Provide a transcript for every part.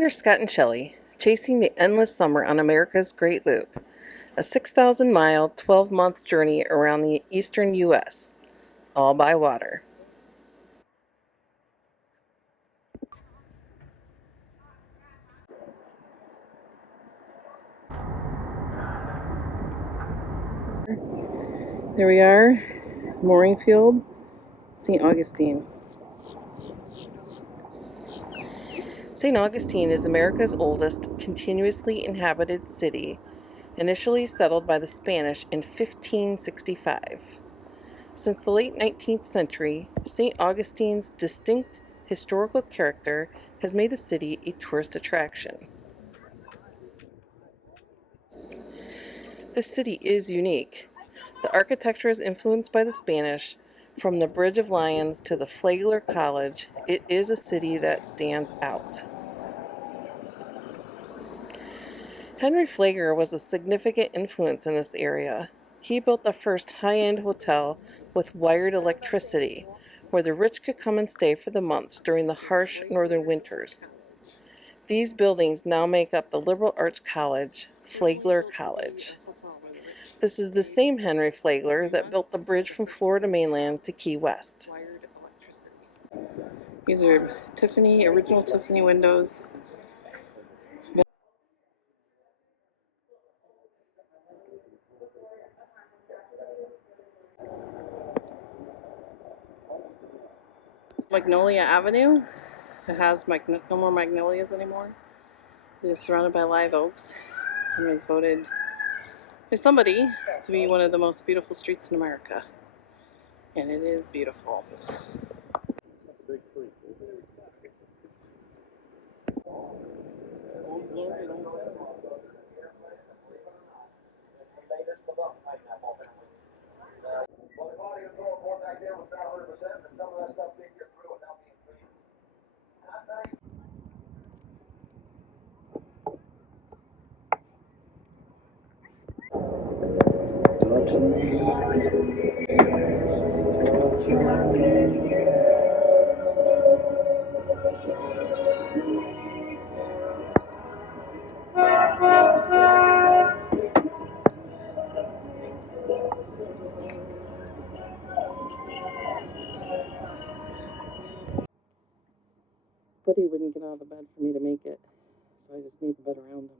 We're Scott and Shelley, chasing the endless summer on America's Great Loop, a 6,000-mile, 12-month journey around the eastern U.S., all by water. There we are, mooring field, St. Augustine. St. Augustine is America's oldest continuously inhabited city, initially settled by the Spanish in 1565. Since the late 19th century, St. Augustine's distinct historical character has made the city a tourist attraction. This city is unique. The architecture is influenced by the Spanish. From the Bridge of Lions to the Flagler College, it is a city that stands out. Henry Flagler was a significant influence in this area. He built the first high-end hotel with wired electricity, where the rich could come and stay for the months during the harsh northern winters. These buildings now make up the liberal arts college, Flagler College. This is the same Henry Flagler that built the bridge from Florida mainland to Key West. These are original Tiffany windows. Magnolia Avenue. It has no more magnolias anymore. It is surrounded by live oaks and was voted by somebody to be one of the most beautiful streets in America. And it is beautiful. But he wouldn't get out of the bed for me to make it, so I just made the bed around him.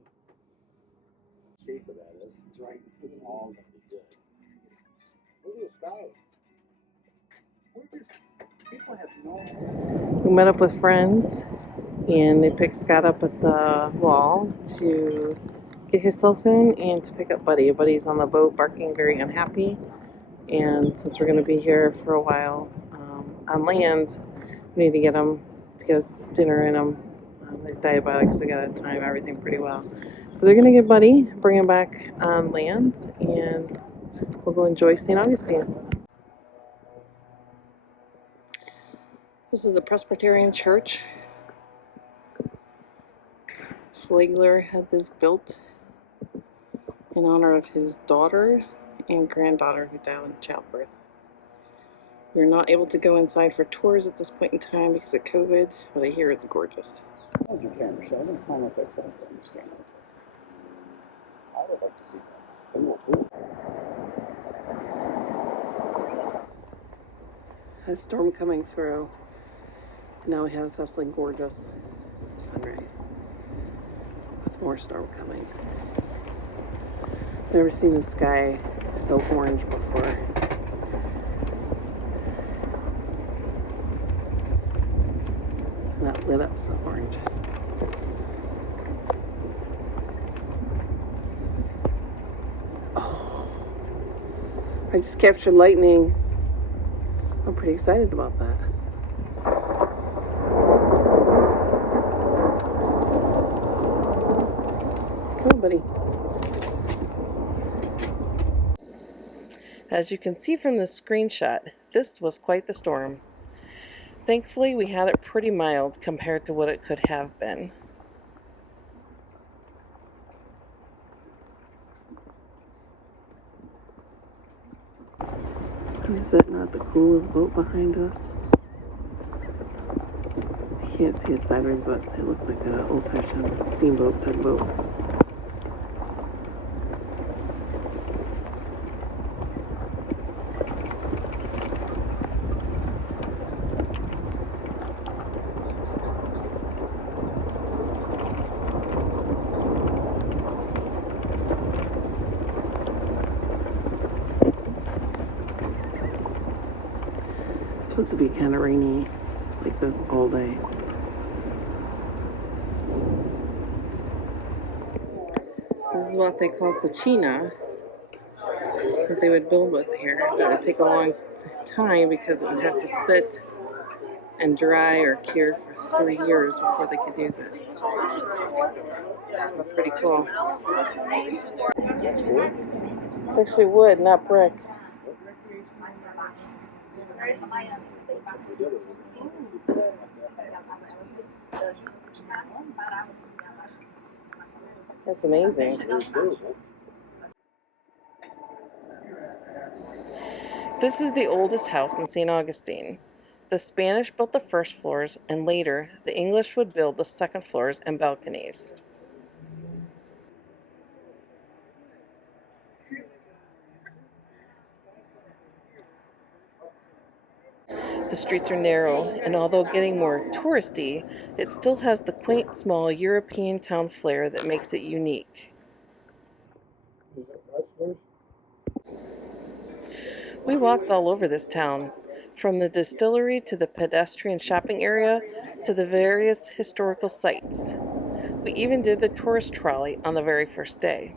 Shape of that is right. It's all gonna be good. Look at the style. People have no. We met up with friends, and they picked Scott up at the wall to get his cell phone and to pick up Buddy. Buddy's on the boat barking very unhappy, and since we're going to be here for a while on land, we need to get him to get us dinner in him. He's diabetic, so we got to time everything pretty well. So they're going to get Buddy, bring him back on land, and we'll go enjoy St. Augustine. This is a Presbyterian church. Flagler had this built in honor of his daughter and granddaughter who died in childbirth. We're not able to go inside for tours at this point in time because of COVID, but I hear it's gorgeous. Hold your camera, Michelle. I'm gonna climb up that front to understand it. I would like to see that. They will too. A storm coming through. Now we have this absolutely gorgeous sunrise with more storm coming. Never seen the sky so orange before. Not lit up so orange. Oh, I just captured lightning. I'm pretty excited about that. Come on, buddy. As you can see from the screenshot, this was quite the storm. Thankfully, we had it pretty mild compared to what it could have been. Is that not the coolest boat behind us? You can't see it sideways, but it looks like an old-fashioned steamboat type boat. It's supposed to be kind of rainy like this all day. This is what they call cucina that they would build with here. That would take a long time because it would have to sit and dry or cure for 3 years before they could use it. That's pretty cool. It's actually wood, not brick. That's amazing. This is the oldest house in St. Augustine. The Spanish built the first floors, and later the English would build the second floors and balconies. The streets are narrow, and although getting more touristy, it still has the quaint, small European town flair that makes it unique. We walked all over this town, from the distillery to the pedestrian shopping area to the various historical sites. We even did the tourist trolley on the very first day.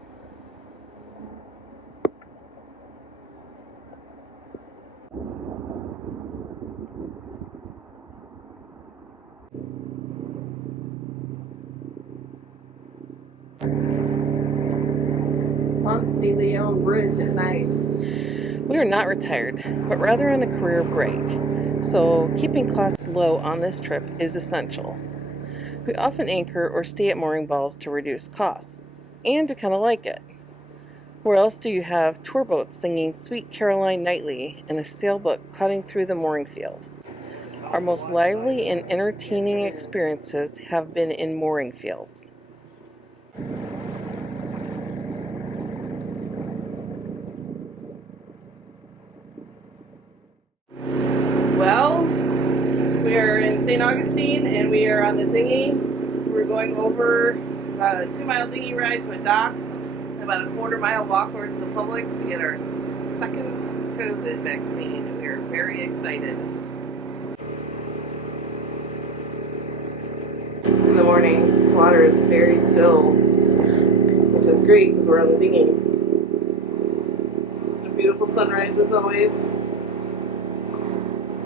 Ponce de Leon Bridge at night. We are not retired, but rather on a career break, so keeping costs low on this trip is essential. We often anchor or stay at mooring balls to reduce costs, and we kind of like it. Where else do you have tour boats singing Sweet Caroline nightly and a sailboat cutting through the mooring field? Our most lively and entertaining experiences have been in mooring fields. Well, we are in St. Augustine and we are on the dinghy. We're going over a 2-mile dinghy ride to a dock, about a 1/4-mile walk over to the Publix to get our second COVID vaccine. We are very excited. In the morning, the water is very still, which is great because we're on the dinghy. A beautiful sunrise as always.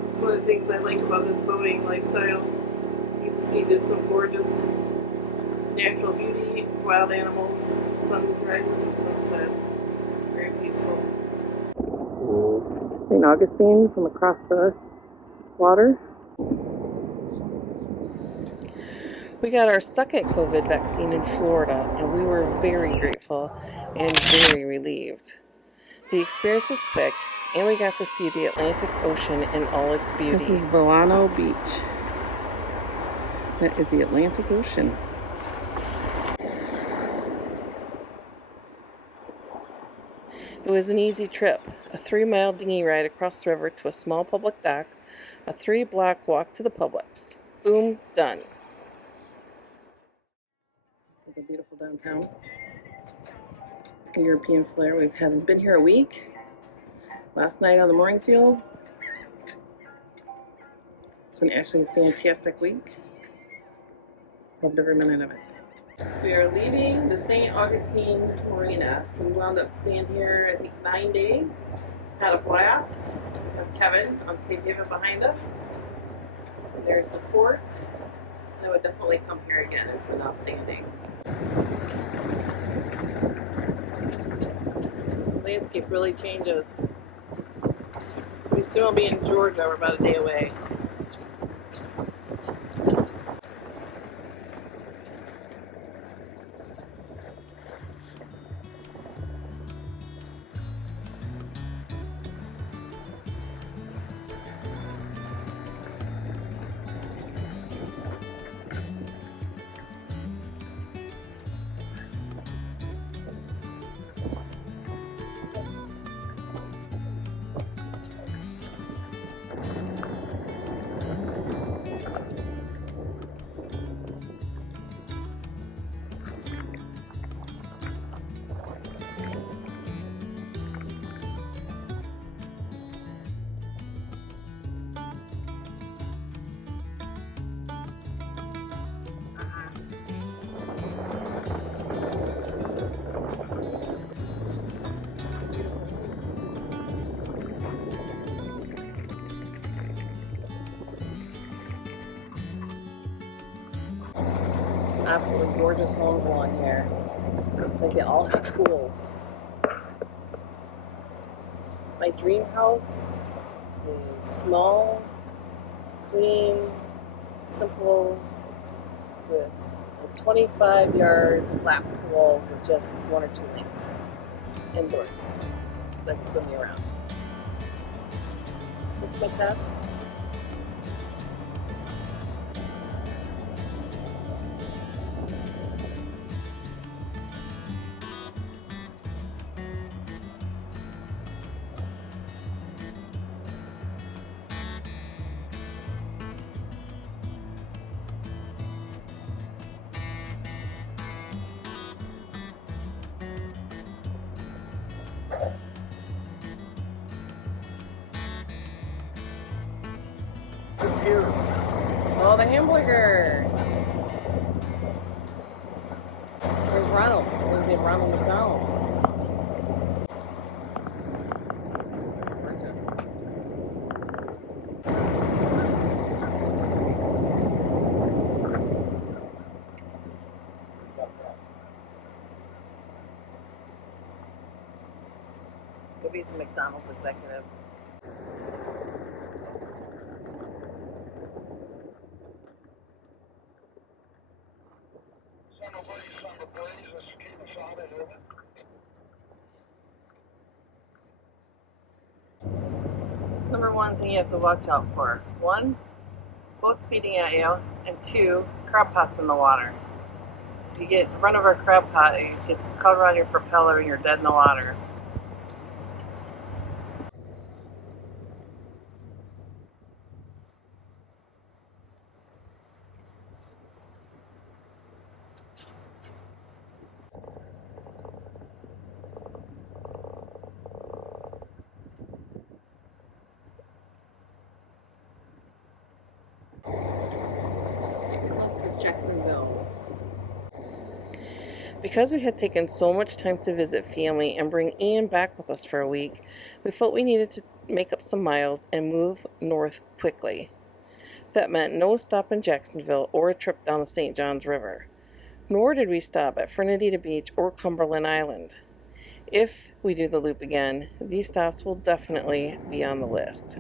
It's one of the things I like about this boating lifestyle. You get to see just some gorgeous natural beauty, wild animals, sunrises and sunsets. Very peaceful. St. Augustine from across the water. We got our second COVID vaccine in Florida, and we were very grateful and very relieved. The experience was quick, and we got to see the Atlantic Ocean in all its beauty. This is Volano Beach. That is the Atlantic Ocean. It was an easy trip, a 3-mile dinghy ride across the river to a small public dock, a 3-block walk to the Publix. Boom, done. So the beautiful downtown. The European flair. We've been here a week. Last night on the mooring field. It's been actually a fantastic week. Loved every minute of it. We are leaving the St. Augustine Marina. We wound up staying here, I think, 9 days. Had a blast. We have Kevin on St. David behind us. And there's the fort. I would definitely come here again as we're now standing. The landscape really changes. We soon will be in Georgia. We're about a day away. absolutely gorgeous homes along here. Like they all have pools. My dream house is small, clean, simple, with a 25-yard lap pool with just 1 or 2 lanes indoors, so I can swim year round. Is that too much ask? Oh, the hamburger! There's Ronald. Lindsay and Ronald McDonald. Gorgeous. Maybe he's a McDonald's executive. That's number one thing you have to watch out for. 1, boats speeding at you, and 2, crab pots in the water. So if you get run over a crab pot, it gets caught around your propeller and you're dead in the water. Close to Jacksonville. Because we had taken so much time to visit family and bring Ian back with us for a week, we felt we needed to make up some miles and move north quickly. That meant no stop in Jacksonville or a trip down the St. Johns River. Nor did we stop at Fernandina Beach or Cumberland Island. If we do the loop again, these stops will definitely be on the list.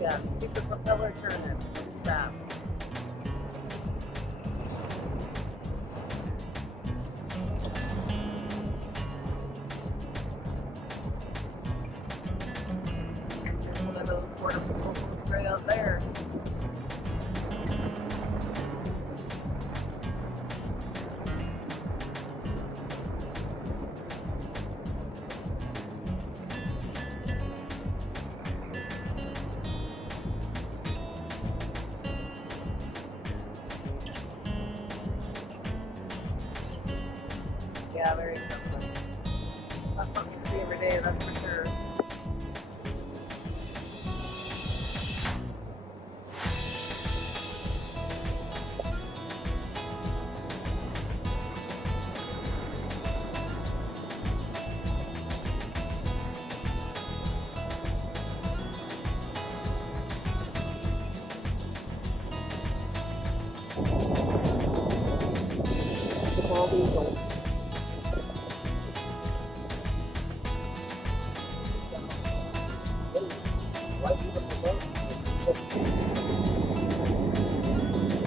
Yeah, keep the propeller turning. Stop. One of those border patrol boats right out there. Yeah, very interesting. That's something to see every day, that's for sure. The bald eagle.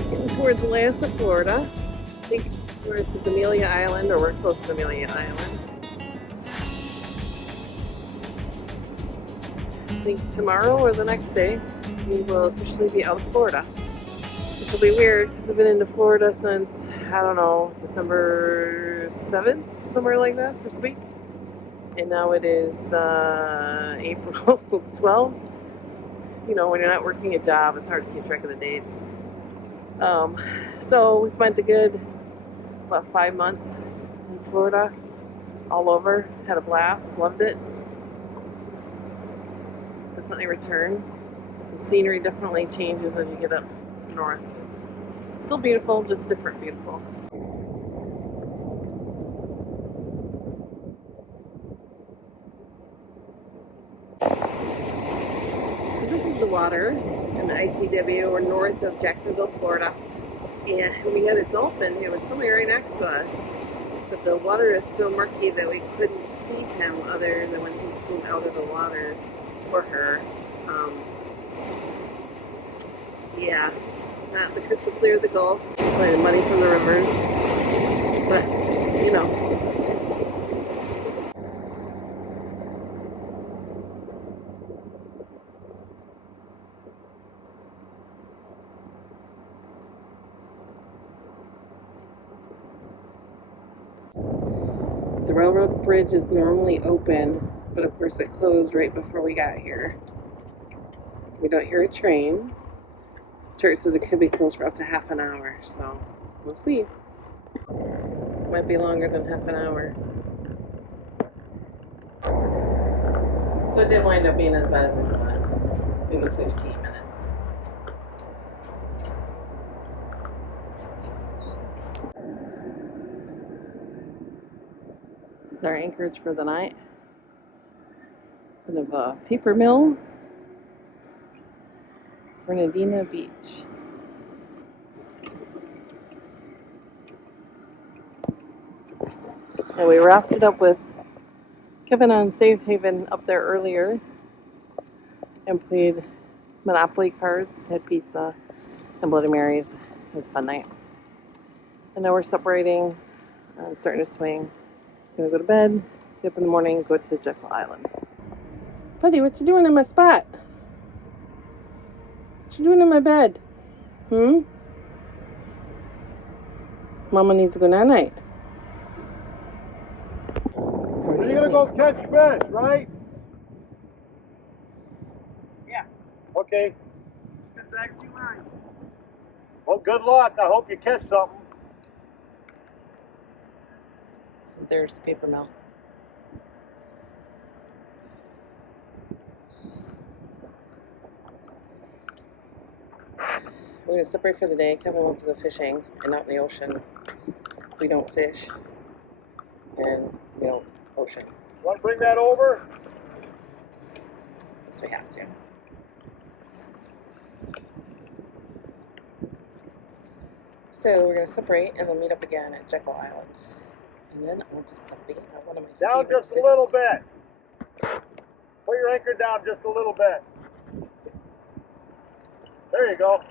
Getting towards Alaska, Florida. I think this is Amelia Island, or we're close to Amelia Island. I think tomorrow or the next day we will officially be out of Florida. Which will be weird because I've been into Florida since, I don't know, December 7th, somewhere like that, first week. And now it is April 12th. You know, when you're not working a job, it's hard to keep track of the dates. So we spent a good, 5 months in Florida. all over. Had a blast. Loved it. Definitely return. The scenery definitely changes as you get up north. It's still beautiful, just different beautiful. So this is the water in the ICW. We're north of Jacksonville, Florida. And we had a dolphin who was swimming right next to us. But the water is so murky that we couldn't see him other than when he came out of the water for her. Yeah, not the crystal clear of the Gulf, probably the muddy from the rivers, but you know. The railroad bridge is normally open, but of course it closed right before we got here. We don't hear a train. Church says it could be closed for up to half an hour, so we'll see. Might be longer than half an hour. So it didn't wind up being as bad as we thought. Maybe 15 minutes. This is our Anchorage for the night. Kind of a paper mill. Fernandina Beach. And we wrapped it up with Kevin on Safe Haven up there earlier and played Monopoly cards, had pizza, and Bloody Marys. It was a fun night. And now we're separating and starting to swing. Gonna go to bed, get up in the morning, go to Jekyll Island. Buddy, what you doing in my spot? What you doing in my bed? Mama needs to go night-night. You're gonna go catch fish, right? Yeah. Okay. Get back a few lines. Well, good luck. I hope you catch something. There's the paper mill. We're going to separate for the day. Kevin wants to go fishing and out in the ocean. We don't fish and we don't ocean. You want to bring that over? Yes, we have to. So we're going to separate and then meet up again at Jekyll Island. And then on to Sabina, one of my down favorite just cities. a little bit. Put your anchor down just a little bit. There you go.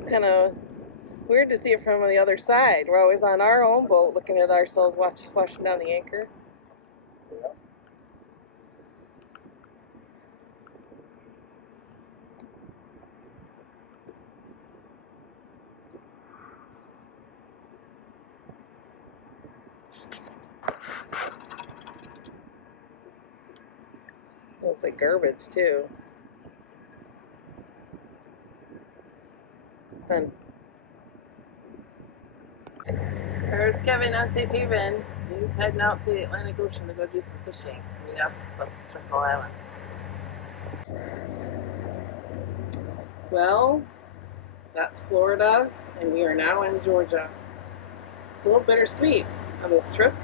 It's kind of weird to see it from the other side. We're always on our own boat looking at ourselves washing down the anchor. Yeah. Looks like garbage too. Fun. There's Kevin on Safe Haven. He's heading out to the Atlantic Ocean to go do some fishing. Meet up plus Jekyll Island. Well, that's Florida, and we are now in Georgia. It's a little bittersweet on this trip.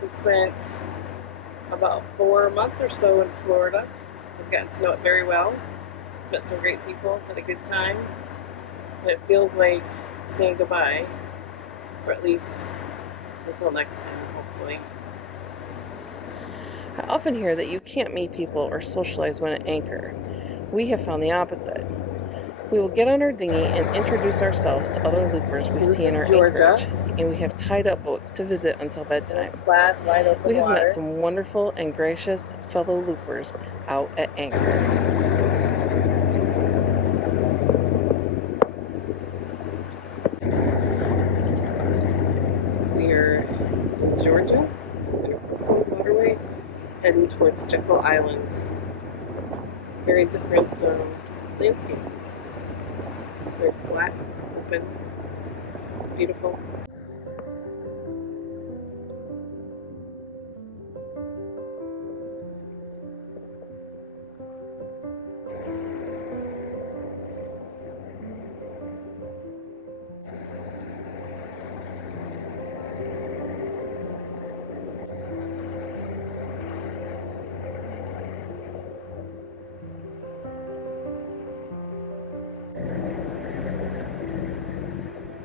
We spent about 4 months or so in Florida. We've gotten to know it very well. Met some great people, had a good time. And it feels like saying goodbye, or at least until next time, hopefully. I often hear that you can't meet people or socialize when at anchor. We have found the opposite. We will get on our dinghy and introduce ourselves to other loopers we see in our Anchorage, and we have tied up boats to visit until bedtime. Flat, wide open We have water. met some wonderful and gracious fellow loopers out at anchor. heading towards Jekyll Island. Very different landscape. Very flat, open, beautiful.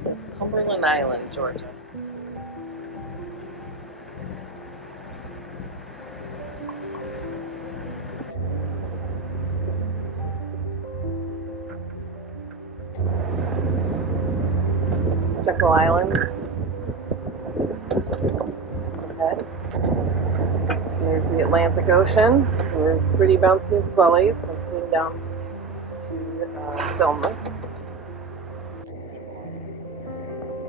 It's Cumberland Island, Georgia. Jekyll Island ahead. And there's the Atlantic Ocean. There's pretty bouncy and swellies. I'm sitting down to film this.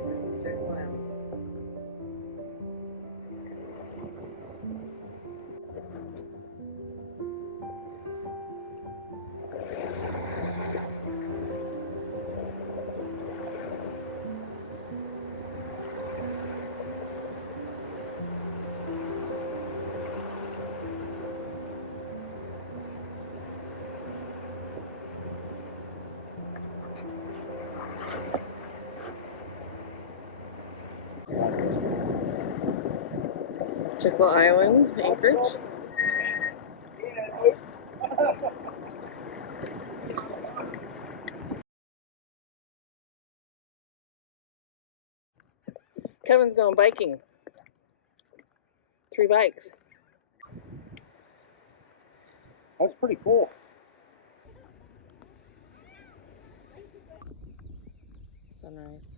This is Jekyll Island. Jekyll Island, Anchorage. Kevin's going biking. 3 bikes. That's pretty cool. Sunrise.